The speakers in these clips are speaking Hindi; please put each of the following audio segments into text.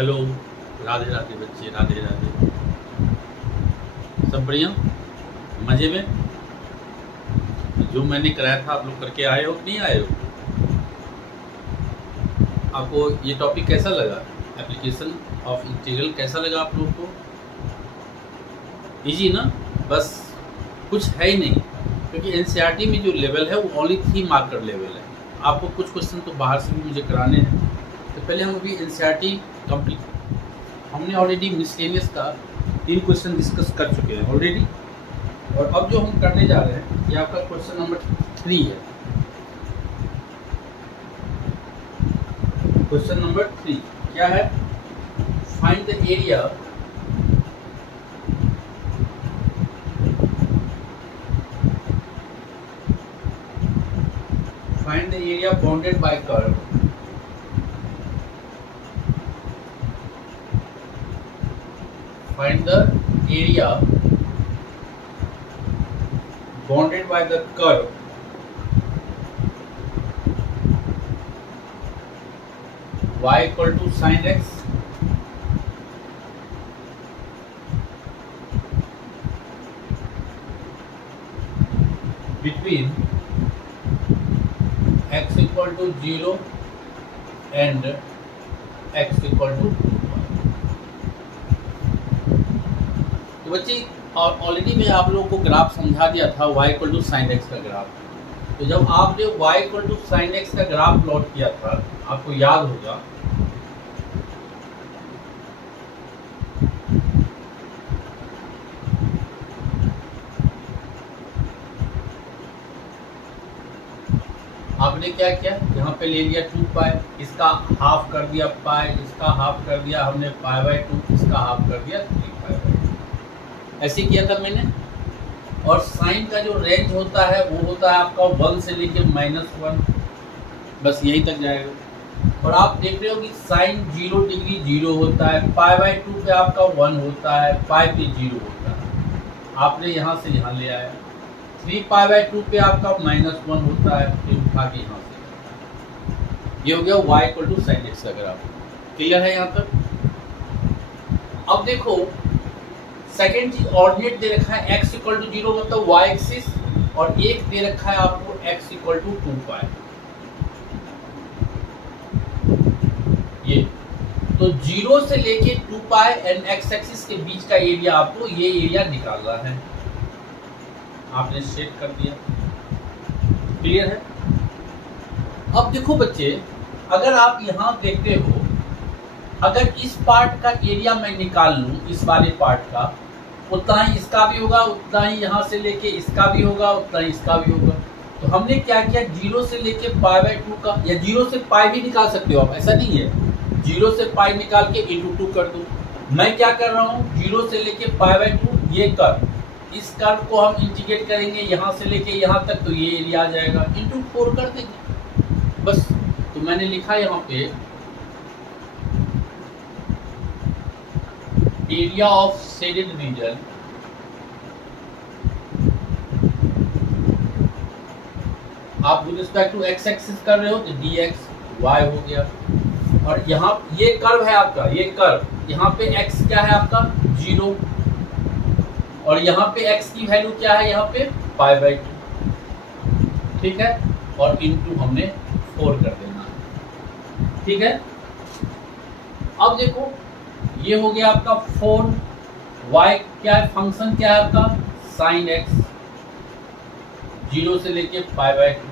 हेलो, राधे राधे बच्चे, राधे राधे। सब बढ़िया, मज़े में। जो मैंने कराया था आप लोग करके आए हो कि नहीं आए हो? आपको ये टॉपिक कैसा लगा? एप्लीकेशन ऑफ इंटीग्रल कैसा लगा आप लोगों को? इजी ना? बस कुछ है ही नहीं, क्योंकि एनसीईआरटी में जो लेवल है वो ओनली 3 मार्कर लेवल है। आपको कुछ क्वेश्चन तो बाहर से भी मुझे कराने हैं। तो पहले हम अभी एनसीईआरटी कंप्लीट, हमने ऑलरेडी मिसलेनियस का 3 क्वेश्चन डिस्कस कर चुके हैं ऑलरेडी, और अब जो हम करने जा रहे हैं ये आपका क्वेश्चन नंबर 3 है। क्वेश्चन नंबर 3 क्या है? Find the area bounded by curve find the area bounded by the curve y equal to sin x between x equal to 0 and x equal to 2। तो बच्चे ऑलरेडी मैं आप लोगों को ग्राफ समझा दिया था, y equal to sine x का ग्राफ। तो जब आपने y equal to sine x का ग्राफ प्लॉट किया था, आपको याद होगा, आपने क्या किया? यहाँ पे ले लिया 2 पाई, इसका हाफ कर दिया पाई, इसका हाफ कर दिया हमने पाई बाय 2, इसका हाफ कर दिया 3 पाई बाय 2। ऐसे किया था मैंने। और साइन का जो रेंज होता है वो होता है आपका 1 से लेके -1, बस यही तक जाएगा। और आप देख रहे हो कि साइन 0 डिग्री 0 होता है, पाई बाय 2 पे आपका 1 होता है, पाई पे 0 होता है। आपने यहाँ से यहाँ ले आया, 3 पाई बाय 2 पे आपका -1 होता है, फिर उठा के यहाँ से। ये हो गया y equal to sine x का ग्राफ। क्लियर है यहाँ तक? अब देखो सेकेंड चीज, ऑर्डिनेट दे रखा है x इक्वल टू 0 मतलब y एक्सिस, और एक दे रखा है आपको x इक्वल टू 2 पाई। ये तो 0 से लेके 2 पाई एंड x एक्सिस के बीच का एरिया, आपको ये एरिया निकालना है। आपने सेट कर दिया। क्लियर है? अब देखो बच्चे, अगर आप यहाँ देखते हो, अगर इस पार्ट का एरिया मैं निकाल लूँ, इस वाले पार्ट का, उतना ही इसका भी होगा, उतना ही यहाँ से लेके इसका भी होगा, उतना ही इसका भी होगा। तो हमने क्या किया, 0 से लेके पाई बाय 2 का, या 0 से पाई भी निकाल सकते हो आप, ऐसा नहीं है। 0 से पाई निकाल के इंटू 2 कर दो। मैं क्या कर रहा हूँ, 0 से लेके पाई बाय 2, ये कर्व, इस कर्व को हम इंटीग्रेट करेंगे यहाँ से लेके यहाँ तक, तो ये एरिया आ जाएगा, इंटू 4 कर देंगे बस। तो मैंने लिखा यहाँ पे एरिया ऑफ शेडेड रीजन आप with respect to x axis कर रहे हो तो dx y हो गया। और यहाँ ये कर्व है आपका, ये कर्व, यहाँ पे x क्या है आपका 0, और यहाँ पे x की वैल्यू क्या है, यहाँ पे पाई बाय 2, ठीक है। और इंटू हमने 4 कर देना है, ठीक है। अब देखो ये हो गया आपका 4, y क्या है, फंक्शन क्या है आपका साइन x, 0 से लेके पाई बाय 2।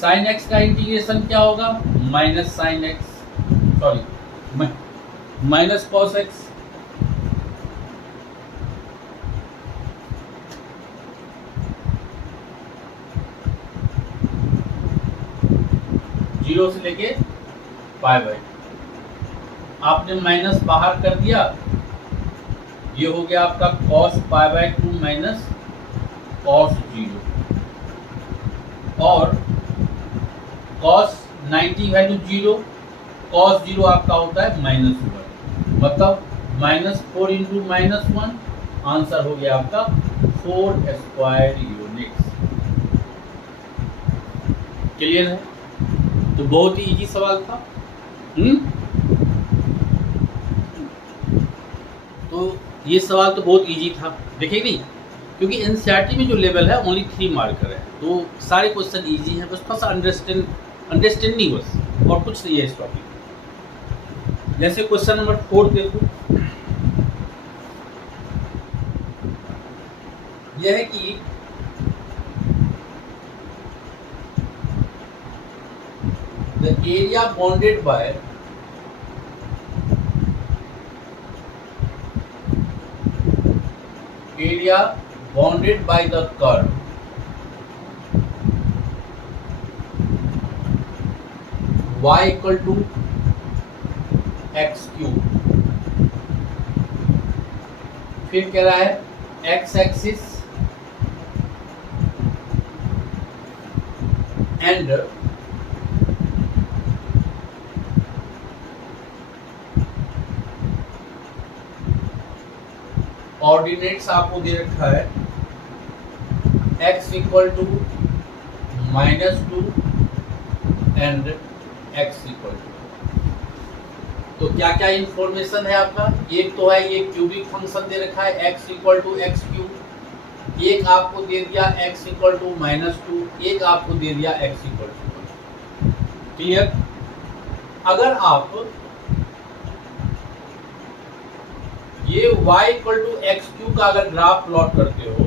साइन x का इंटीग्रेशन क्या होगा, minus sine x, sorry minus cos x, zero से लेके पाई बाय 2। आपने माइनस बाहर कर दिया, ये हो गया आपका cos pi by 2 minus cos 0, और cos 90 वैल्यू 0, cos 0 आपका होता है -1, मतलब -4 इंटू -1, आंसर हो गया आपका 4 स्क्वायर यूनिट्स। क्लियर है? तो बहुत ही इजी सवाल था। तो ये सवाल तो बहुत इजी था, देखे नहीं, क्योंकि एनसीईआरटी में जो लेवल है ओनली 3 मार्कर है, तो सारे क्वेश्चन इजी हैं, बस थोड़ा सा अंडरस्टैंडिंग बस, और कुछ नहीं है इस टॉपिक। जैसे क्वेश्चन नंबर 4 देखो, यह है कि the area bounded by the curve y equal to x cube, फिर कह रहा है x एक्सिस एंड ऑर्डिनेट्स आपको दे रखा है x equal to -2 and x equal to, तो क्या क्या इंफॉर्मेशन है आपका, एक तो है ये क्यूबिक फंक्शन दे रखा है x equal to x cube, एक आपको दे दिया x इक्वल टू -2, एक आपको दे दिया x इक्वल टू। क्लियर? अगर आप ये y equal to x cube का अगर ग्राफ प्लॉट करते हो,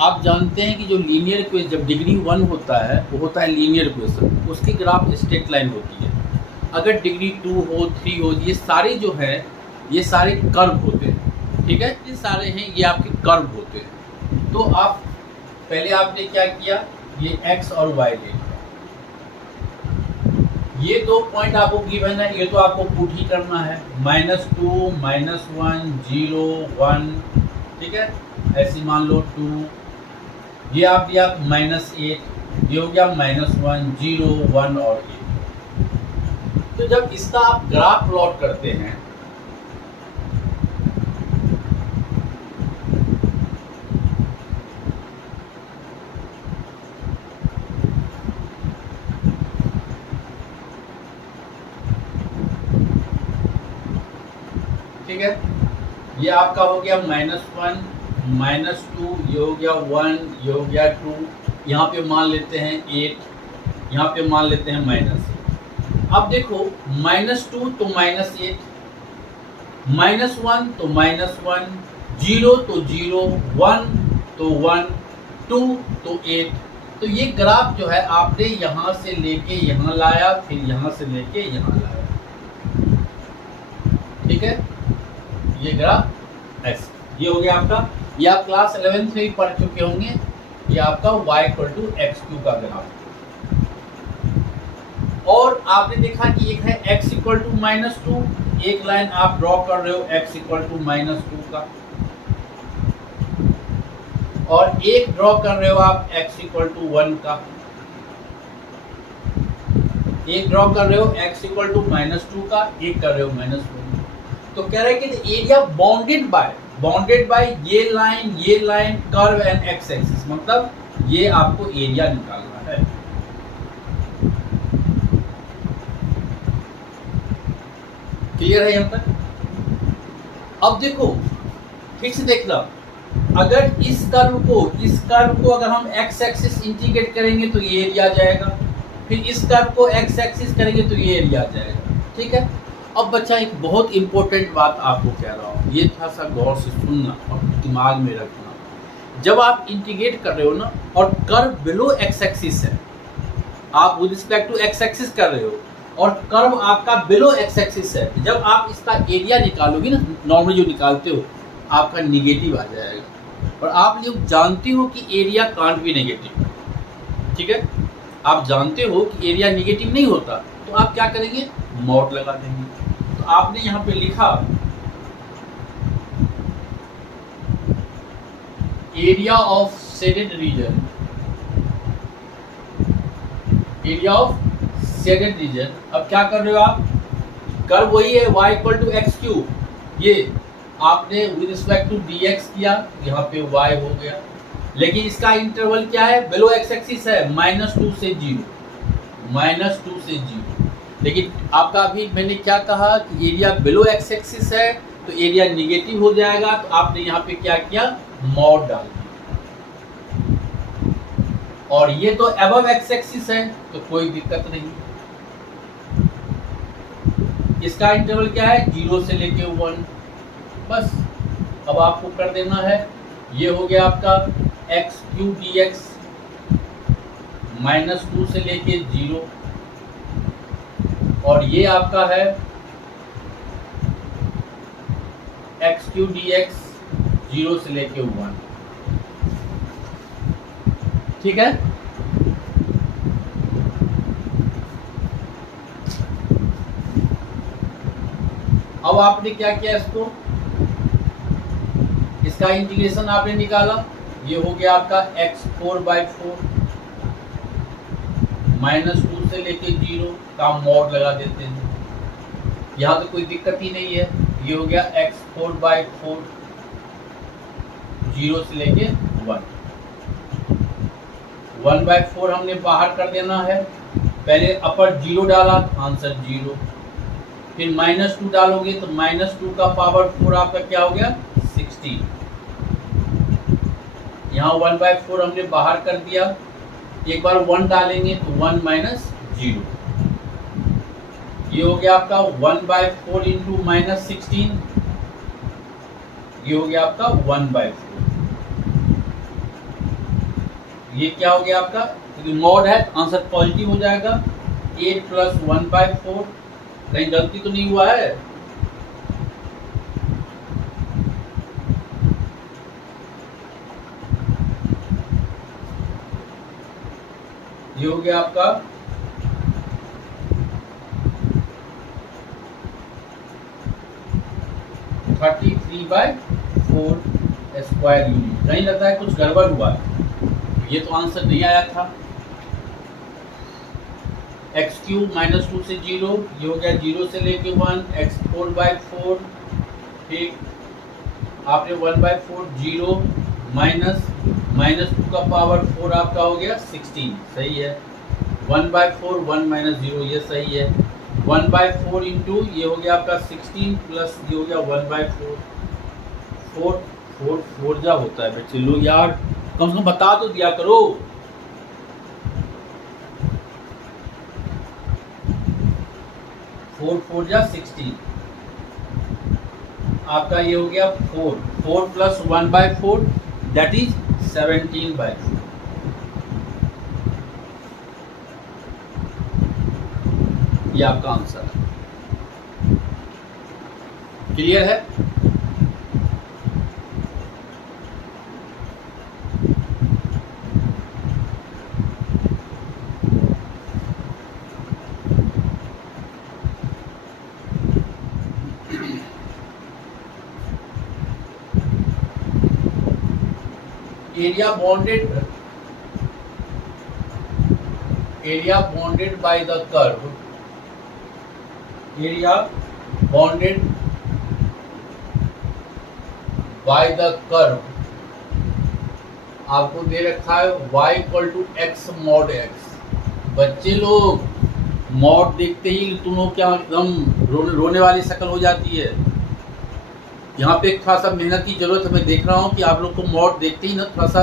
आप जानते हैं कि जो लीनियर इक्वेशन जब डिग्री 1 होता है वो होता है लीनियर इक्वेशन, उसकी ग्राफ स्ट्रेट लाइन होती है। अगर डिग्री 2 हो 3 हो, ये सारे जो है ये सारे कर्व होते हैं, ठीक है, ये सारे हैं ये आपके कर्व होते हैं। तो आप पहले आपने क्या किया, ये x और y ले लिया, ये 2 पॉइंट आपको गिवन है, ये तो आपको पुट ही करना है, -2 -1 0 1, ठीक है, ऐसे मान लो 2, ये आप लिया -8, ये हो गया -1 0 1 और 8। तो जब इसका आप ग्राफ प्लॉट करते हैं ठीक है, ये आपका हो गया -1 -2, ये हो गया 1, ये हो गया 2, यहाँ पे मान लेते हैं 8, यहाँ पे मान लेते हैं -8। अब देखो -2 तो -8, -1 तो -1, 0 तो 0, 1 तो 1, 2 तो 8। तो ये ग्राफ जो है आपने यहाँ से लेके यहाँ लाया, फिर यहाँ से लेके यहाँ लाया, ठीक है, ये ग्राफ ऐसे, ये हो गया आपका, ये आप क्लास 11th में भी पढ़ चुके होंगे, ये आपका y equal to x cube का ग्राफ। और आपने देखा कि एक है x इक्वल टू -2, एक लाइन आप ड्रॉ कर रहे हो x इक्वल टू -2 का, और एक ड्रॉ कर रहे हो आप x इक्वल टू 1 का, एक ड्रॉ कर रहे हो x इक्वल टू -2 का, एक कर रहे हो -1। तो कह रहे हैं कि एरिया बाउंडेड बाय ये line curve and x axis, मतलब ये आपको एरिया निकालना है। क्लियर है यहाँ तक? अब देखो ठीक से देखना, अगर इस कर्व को अगर हम एक्स एक्सिस इंटीग्रेट करेंगे तो ये एरिया आ जाएगा, फिर इस कर्व को एक्स एक्सिस करेंगे तो ये एरिया आ जाएगा, ठीक है। अब बच्चा एक बहुत इंपॉर्टेंट बात आपको कह रहा हूँ, ये थोड़ा सा गौर से सुनना और दिमाग में रखना। जब आप इंटीग्रेट कर रहे हो ना और कर्व बिलो एक्स एक्सिस है, आप with respect to x axis कर रहे हो और कर्व आपका बिलो एक्स एक्सिस है, जब आप इसका एरिया निकालोगे ना, नॉर्मली जो निकालते हो आपका निगेटिव आ जाएगा। और आप लोग जानते हो कि एरिया कांट बी नेगेटिव, ठीक है, आप जानते हो कि एरिया निगेटिव नहीं होता, तो आप क्या करेंगे, मॉड लगा देंगे। तो आपने यहाँ पे लिखा area of shaded reason, area of shaded reason. अब क्या कर रहे हो आप, कर्व वही है y equal to x cube, ये आपने विद रिस्पेक्ट टू dx किया, यहाँ पे y हो गया, लेकिन इसका इंटरवल क्या है, बिलो एक्स एक्सिस है, -2 से 0, -2 से 0। लेकिन आपका अभी मैंने क्या कहा कि एरिया बिलो एक्स एक्सिस है तो एरिया निगेटिव हो जाएगा, तो आपने यहाँ पे क्या किया, मॉड डाल दिया। और ये तो अबव एक्स एक्सिस है तो कोई दिक्कत नहीं। इसका इंटरवल क्या है, 0 से लेके 1। बस अब आपको कर देना है, ये हो गया आपका एक्स क्यू डी एक्स -2 से लेके 0, और ये आपका है एक्स क्यू डी एक्स 0 से लेके 1। ठीक है, अब आपने क्या किया, इसका इंटीग्रेशन आपने निकाला, ये हो गया आपका x4/4 -2 से लेके 0 का मॉड लगा देते हैं। यहाँ तो कोई दिक्कत ही नहीं है, ये हो गया x4/4 0 से लेके 1। 1/4 हमने बाहर कर देना है, पहले अपर 0 डाला, आंसर 0, फिर -2 डालोगे तो -2 का पावर 4 आपका क्या हो गया, 16। यहाँ 1/4 हमने बाहर कर दिया, एक बार 1 डालेंगे तो 1 - 0, ये हो गया आपका 1/4 इंटू -16, ये हो गया आपका 1/4। ये क्या हो गया आपका, क्योंकि मॉड है आंसर पॉजिटिव हो जाएगा। 8 + 1/4, कहीं गलती तो नहीं हुआ है, ये हो गया आपका 33/4 स्क्वायर यूनिट। नहीं लगता है कुछ गड़बड़ हुआ है, ये तो आंसर नहीं आया था। x³ -2 से 0, ये हो गया 0 से लेके 1, x4/4, ठीक, आपने 1/4 0 -2 का पावर 4 आपका हो गया 16, सही है। 1/4 1 - 0, ये सही है। 1/4 इंटू ये हो गया आपका 16 प्लस ये हो गया 1/4, 4 जा होता है बच्चे लोग यार, कम से कम बता तो दिया करो। 4 जा 16, आपका ये हो गया 4 प्लस 1/4 दैट इज 17/4। ये आपका आंसर है। क्लियर है? area bounded by the curve, area bounded by the curve आपको दे रखा है y = x mod x। बच्चे लोग मॉड देखते ही तुम लोग क्या एकदम रोने वाली शक्ल हो जाती है। यहाँ पे थोड़ा सा मेहनत की जरूरत है। मैं देख रहा हूँ कि आप लोग को मॉड देखते ही ना थोड़ा सा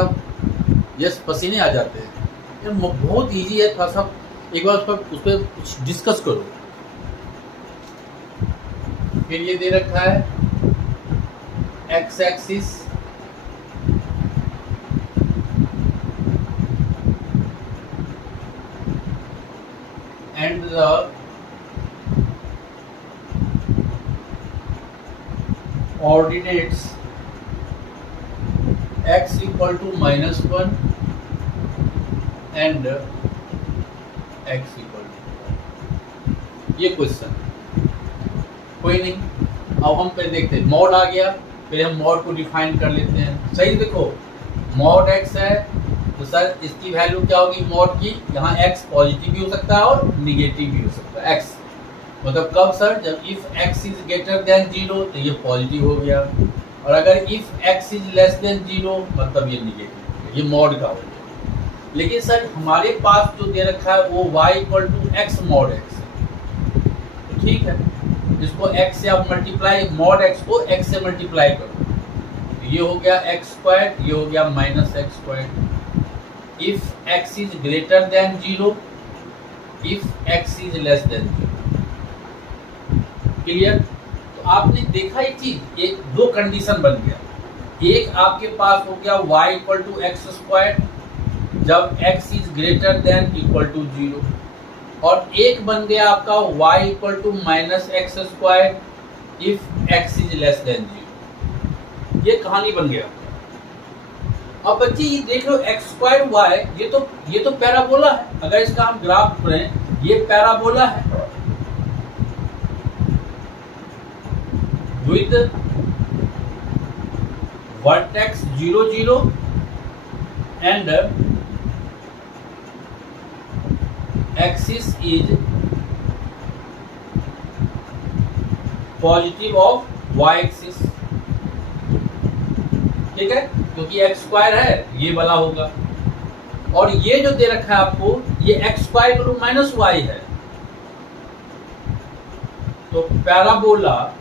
यस पसीने आ जाते हैं। ये बहुत इजी है, थोड़ा सा एक बार उस पर कुछ डिस्कस करो। फिर ये दे रखा है x axis and the ordinates x = -1 and x = 1। ये क्वेश्चन कोई नहीं। अब हम पहले देखते हैं, मॉड आ गया, पहले हम मॉड को डिफाइन कर लेते हैं। सही देखो, मॉड x है तो सर इसकी वैल्यू क्या होगी मॉड की, यहाँ x पॉजिटिव भी हो सकता है और निगेटिव भी हो सकता है। x मतलब कब सर, जब if x is greater then 0 तो ये पॉजिटिव हो गया, और अगर if x is less than 0 मतलब ये निगेटिव, ये मॉड का हो गया। लेकिन सर हमारे पास जो दे रखा है वो y = x mod x है। ठीक है, इसको x से आप मल्टीप्लाई, मॉड x को x से मल्टीप्लाई करो, ये हो गया x स्क्वायर, ये हो गया minus x square. If x is greater then 0, if x is less than 0। Clear? तो आपने देखा ये चीज, एक दो कंडीशन बन गया। एक आपके पास हो गया y equal to x square जब x is greater than equal to 0, और एक बन गया आपका y equal to minus x square if x is less than 0। ये कहानी बन गया। अब बच्चे ये देख लो x स्क्वायर y, ये तो पैराबोला है। अगर इसका हम ग्राफ करें, ये पैराबोला है with vertex 0 0 and axis is positive of y axis. ठीक है, क्योंकि x स्क्वायर है, ये वाला होगा, और ये जो दे रखा है आपको, ये x square equal to minus y है। तो parabola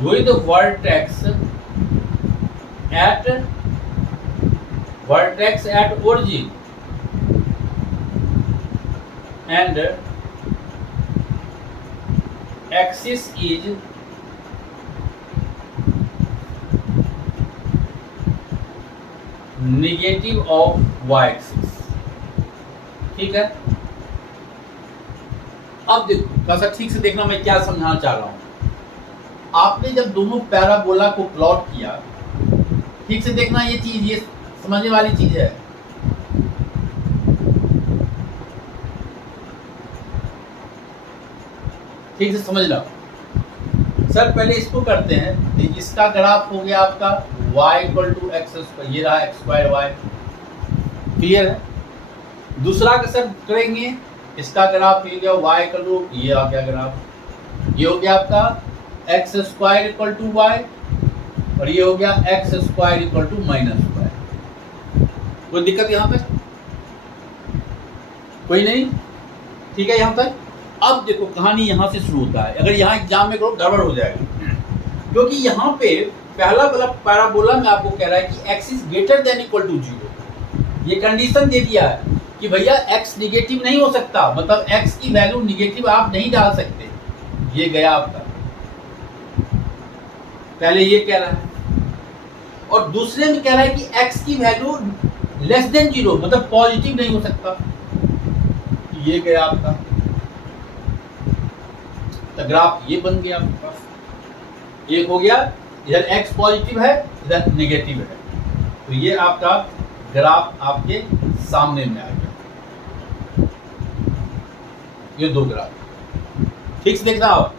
with vertex at origin and axis is negative of y axis. ठीक है, अब देखो, थोड़ा सा ठीक से देखना मैं क्या समझाना चाह रहा हूं। आपने जब दोनों पैराबोला को प्लॉट किया, ठीक से देखना, ये चीज, ये समझने वाली चीज है। ठीक से समझ लो सर। पहले इसको करते हैं, तो इसका ग्राफ हो गया आपका y equal to x square, ये रहा एक्स स्क्वायर वाई। क्लियर है? दूसरा का सर करेंगे, इसका ग्राफ हो गया y इक्वल टू, ये आ गया ग्राफ, ये हो गया आपका x square equal to y, और ये हो गया x square equal to minus y. कोई दिक्कत यहाँ पे? कोई नहीं? ठीक है यहाँ तक। अब देखो कहानी यहाँ से शुरू होता है। अगर यहाँ एग्जाम में करो गड़बड़ हो जाएगा, क्योंकि यहाँ पे पहला वाला पैराबोला में आपको कह रहा है कि x is greater than equal to 0। ये कंडीशन दे दिया है कि भैया x निगेटिव नहीं हो सकता, मतलब x की वैल्यू निगेटिव आप नहीं डाल सकते। ये गया आपका, पहले ये कह रहा है, और दूसरे में कह रहा है कि x की वैल्यू लेस देन 0, मतलब पॉजिटिव नहीं हो सकता। ये गया आपका, तो ग्राफ ये बन गया आपके पास। एक हो गया, इधर x पॉजिटिव है, इधर नेगेटिव है, तो ये आपका ग्राफ आपके सामने में आ गया। ये दो ग्राफ ठीक से देखना हो।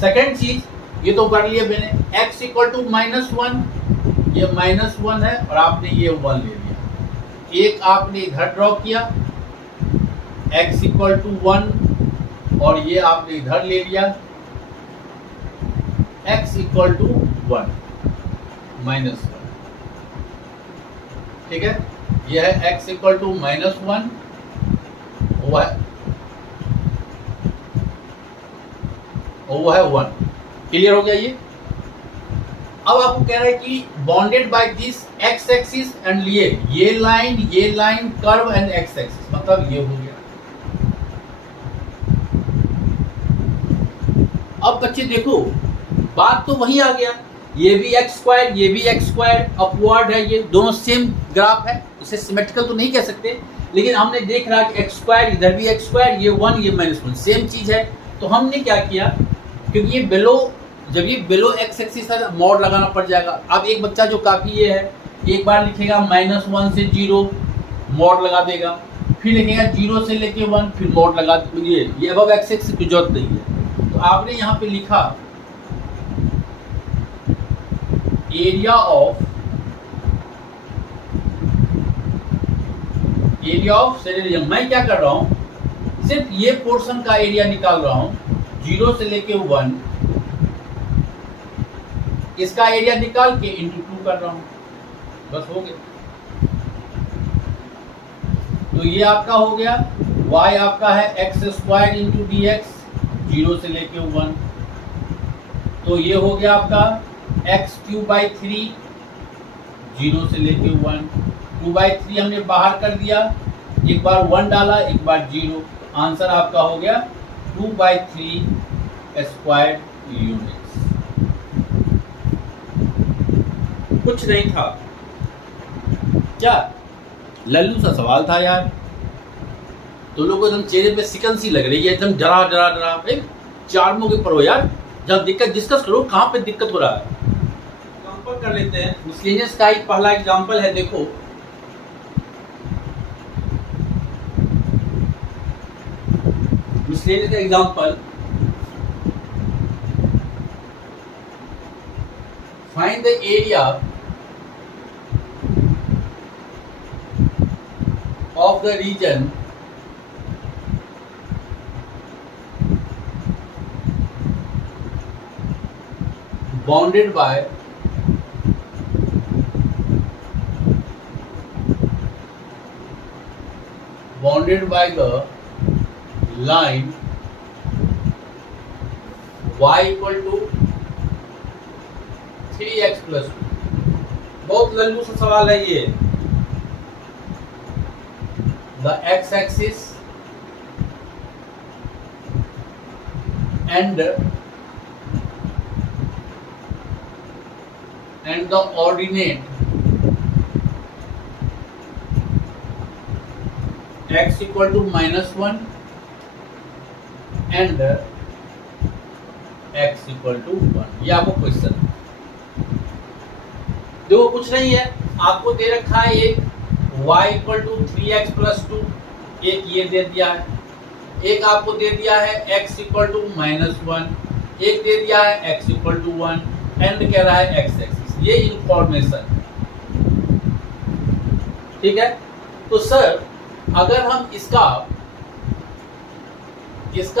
सेकेंड चीज, ये तो कर लिया मैंने, x इक्वल टू -1, ये -1 है, और आपने ये 1 ले लिया। एक आपने इधर ड्रॉ किया x इक्वल टू 1, और ये आपने इधर ले लिया x इक्वल टू 1 -1। ठीक है, यह है x इक्वल टू -1, वो है 1। क्लियर हो गया ये? अब आपको कह रहा है कि bonded by this x axis and ये line curve and x axis, मतलब ये हो गया। अब बच्चे देखो, बात तो वही आ गया, ये भी एक्स स्क्वायर, ये भी एक्स स्क्वायर, अपवर्ड है, ये दोनों सेम ग्राफ है, इसे सिमेट्रिकल तो नहीं कह सकते, लेकिन हमने देख रहा कि एक्स स्क्वायर, इधर भी एक्स स्क्वायर, ये 1 ये -1 सेम चीज है। तो हमने क्या किया, क्योंकि ये बिलो, जब ये बिलो एक्स एक्सिस है, मॉड लगाना पड़ जाएगा। अब एक बच्चा जो काफी ये है, एक बार लिखेगा -1 से 0 मॉड लगा देगा, फिर लिखेगा 0 से लेके 1 फिर मॉड लगा दीजिए, ये अबव एक्स एक्सिस की जरूरत नहीं है। तो आपने यहाँ पे लिखा एरिया ऑफ सेरेनियम। मैं क्या कर रहा हूँ, सिर्फ ये पोर्शन का एरिया निकाल रहा हूँ, 0 से लेके 1, इसका एरिया निकाल के इंटू 2 कर रहा हूँ, बस हो गया। तो ये आपका हो गया y आपका है x square into D x, 0 से लेके 1, तो ये हो गया आपका एक्स क्यूब बाई 3, 0 से लेके 1, 2/3 हमने बाहर कर दिया, एक बार 1 डाला एक बार 0, आंसर आपका हो गया 2/3 स्क्वायर यूनिट्स। कुछ नहीं था, क्या लल्लू सा सवाल था यार। तो लोगों को एकदम चेहरे पे सिकन सी लग रही है, एकदम डरा डरा डरा। भाई चार्मों के ऊपर हो यार, जब दिक्कत डिस्कस करो कहाँ पे दिक्कत हो रहा है। एग्जाम्पल कर लेते हैं, मिसलेनियस का एक पहला एग्जाम्पल है, देखो मिसलेनियस का example, find the area of the region bounded by the line y equal to 3x plus 2। बहुत लल्लू सा सवाल है ये। The x-axis and the ordinate x equal to -1 and x equal to 1। ये आपको क्वेश्चन देखो, कुछ नहीं है, आपको दे रखा है एक y equal to 3x plus 2, एक ये दे दिया है, एक आपको दे दिया है x इक्वल टू -1, एक दे दिया है x इक्वल टू 1, एंड कह रहा है x एक्सिस। ये इंफॉर्मेशन, ठीक है। तो सर अगर हम इसका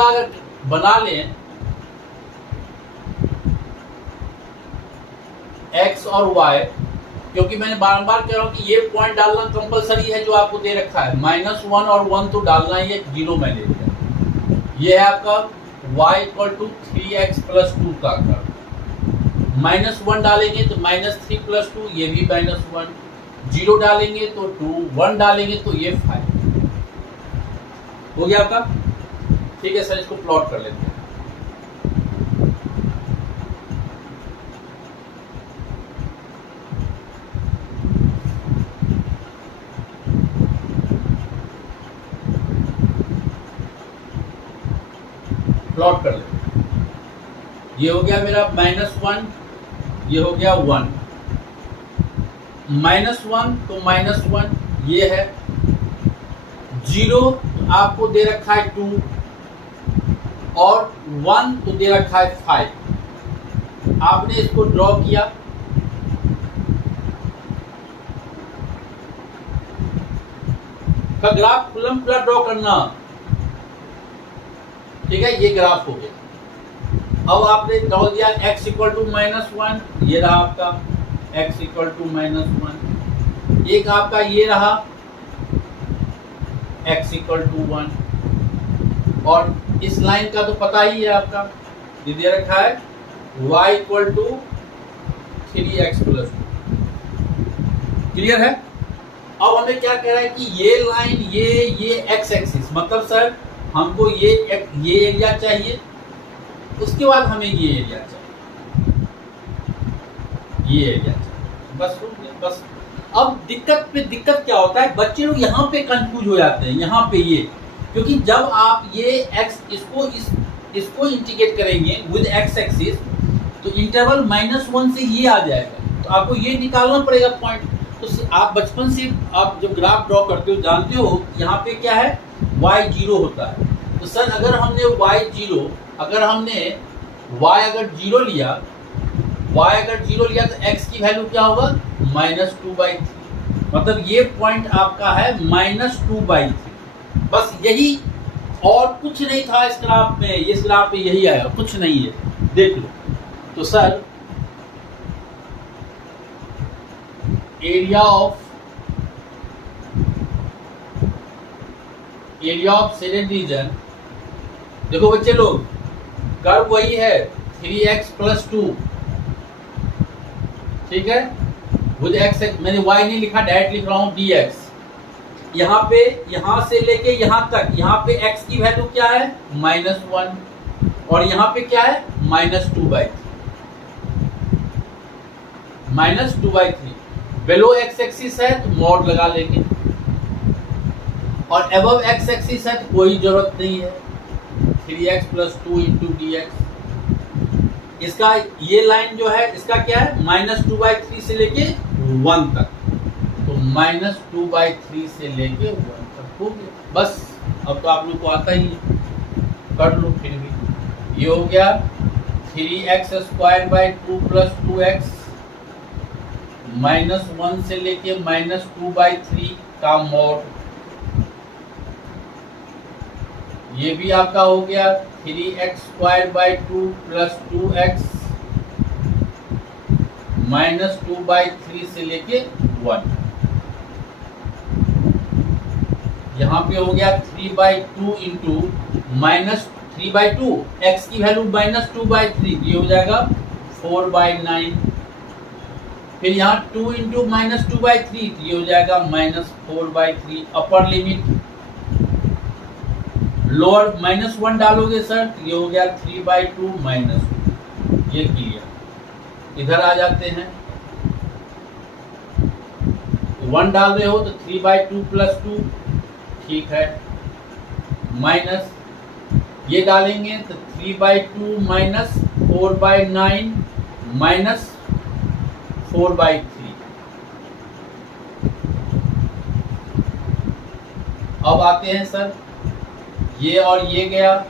अगर बना लें x और y, क्योंकि मैंने बार बार कह रहा हूँ कि ये पॉइंट डालना कंपलसरी है जो आपको दे रखा है, -1 और 1 तो डालना ही है, 0 मैं ले लिया। ये है आपका y equal to 3x plus 2 का कर्व, -1 डालेंगे तो -3 प्लस 2, ये भी -1, 0 डालेंगे तो 2, 1 डालेंगे तो ये 5 हो गया आपका। ठीक है सर, इसको प्लॉट कर लेते हैं। प्लॉट कर लेते, ये हो गया मेरा -1, ये हो गया 1, -1 तो -1 ये है, 0 आपको दे रखा है 2 और 1 तो दे रखा है 5। आपने इसको ड्रॉ किया, का ग्राफ खुल्लम खुल्ला ड्रॉ करना, ठीक है। ये ग्राफ हो गया। अब आपने ड्रॉ दिया x इक्वल टू -1, ये रहा आपका x इक्वल टू -1, एक आपका ये रहा x इक्वल टू 1, और इस लाइन का तो पता ही है आपका, ये दे रखा है y equal to 3x plus 2। Clear है। अब हमें क्या कह रहा है कि ये लाइन, ये x एक्सिस, मतलब सर हमको ये एरिया चाहिए, उसके बाद हमें ये एरिया चाहिए, ये एरिया चाहिए, बस। अब दिक्कत क्या होता है, बच्चे लोग यहाँ पे कंफ्यूज हो जाते हैं, यहाँ पे ये, क्योंकि जब आप ये x इसको इंटीग्रेट करेंगे विद x एक्सिस, तो इंटरवल -1 से ये आ जाएगा, तो आपको ये निकालना पड़ेगा पॉइंट। तो आप बचपन से आप जब ग्राफ ड्रॉ करते हो जानते हो यहाँ पे क्या है, y 0 होता है। तो सर अगर हमने y 0 लिया, तो x की वैल्यू क्या होगा, -2/3, मतलब ये पॉइंट आपका है -2/3। बस यही, और कुछ नहीं था इस ग्राफ में, इस ग्राफ में यही आया, कुछ नहीं है, देख लो। तो sir area of area of shaded reason, देखो बच्चे लोग कर्व वही है 3x + 2, ठीक है, विद x, मैंने y नहीं लिखा, डायरेक्ट लिख रहा हूं dx। यहाँ पे यहाँ से लेके यहाँ तक, यहाँ पे x की वैल्यू क्या है -1 और यहाँ पे क्या है -2/3, -2/3। बिलो x एक्सिस है तो मॉड लगा लेंगे और अबव x एक्सिस है तो कोई जरूरत नहीं है, 3x + 2 × dx। इसका ये लाइन जो है इसका क्या है -2/3 से लेके 1 तक, तो -2/3 से लेके 1 तक हो गया। बस अब तो आप लोग को आता ही है, कर लो फिर भी। ये हो गया 3x² / 2 + 2x -1 से लेके -2/3 का मॉड। ये भी आपका हो गया 3x² / 2 + 2x -2/3 से लेके 1। यहाँ पे हो गया 3/2 × -3/2, x की वैल्यू -2/3, ये हो जाएगा 4/9। फिर यहाँ 2 × -2/3, ये हो जाएगा -4/3। अपर लिमिट, लोअर -1 डालोगे सर तो ये हो गया 3/2 -2, ये क्लियर। इधर आ जाते हैं, 1 डाल रहे हो तो 3/2 + 2, ठीक है, माइनस ये डालेंगे तो 3/2 - 4/9 -4/3। अब आते हैं सर, ये और ये गया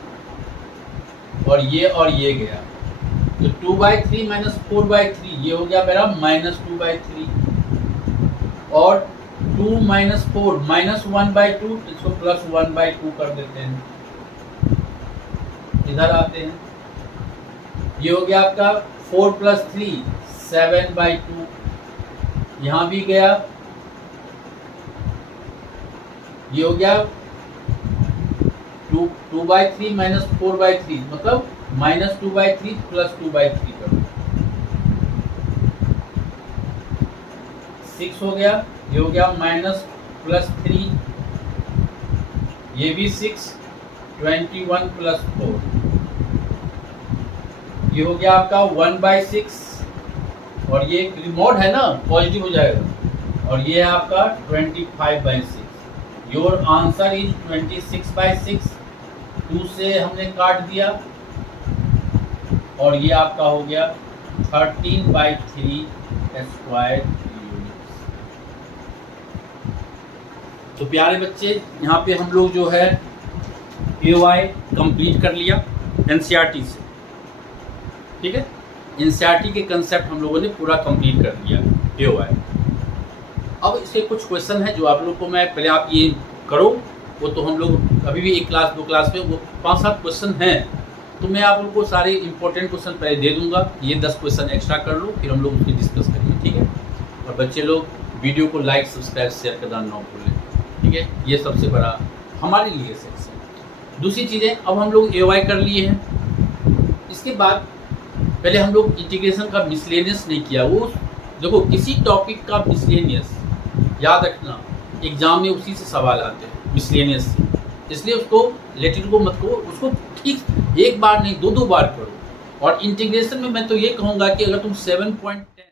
और ये गया, तो 2/3 - 4/3 ये हो गया मेरा -2/3 और 2 - 4 -1/2, इसको +1/2 कर देते हैं। इधर आते हैं, ये हो गया आपका 4 + 3 7/2, यहाँ भी गया, ये हो गया 2/3 - 4/3 मतलब -2/3 + 2/3 करो, 6 हो गया। ये हो गया -+3, ये भी 6, 21 + 4, ये हो गया आपका 1/6 और ये रिमोट है ना, पॉजिटिव हो जाएगा, और ये है आपका 25/6। Your answer is 26/6। 2 से हमने काट दिया और ये आपका हो गया 13/3 स्क्वायर यूनिट्स। तो प्यारे बच्चे, यहाँ पे हम लोग जो है AOI कंप्लीट कर लिया NCERT से, ठीक है, NCERT के कंसेप्ट हम लोगों ने पूरा कंप्लीट कर लिया AOI। अब इसके कुछ क्वेश्चन है जो आप लोग को मैं पहले आप ये करो, वो तो हम लोग अभी भी 1 क्लास 2 क्लास में वो 5-7 क्वेश्चन हैं, तो मैं आप लोग को सारे इंपॉर्टेंट क्वेश्चन पहले दे दूंगा, ये 10 क्वेश्चन एक्स्ट्रा कर लो, फिर हम लोग उसकी डिस्कस करेंगे, ठीक है। और बच्चे लोग वीडियो को लाइक सब्सक्राइब शेयर करना ना भूलें, ठीक है, ये सबसे बड़ा हमारे लिए सेक्शन। दूसरी चीज़ें, अब हम लोग AOI कर लिए हैं, इसके बाद पहले हम लोग इंटीग्रेशन का मिसलेनियस नहीं किया। वो देखो, किसी टॉपिक का मिसलेनियस याद रखना, एग्जाम में उसी से सवाल आते हैं मिसलेनियस से, इसलिए उसको लेटिन को मत करो, उसको ठीक 1 बार नहीं 2-2 बार करो। और इंटीग्रेशन में मैं तो ये कहूँगा कि अगर तुम 7.10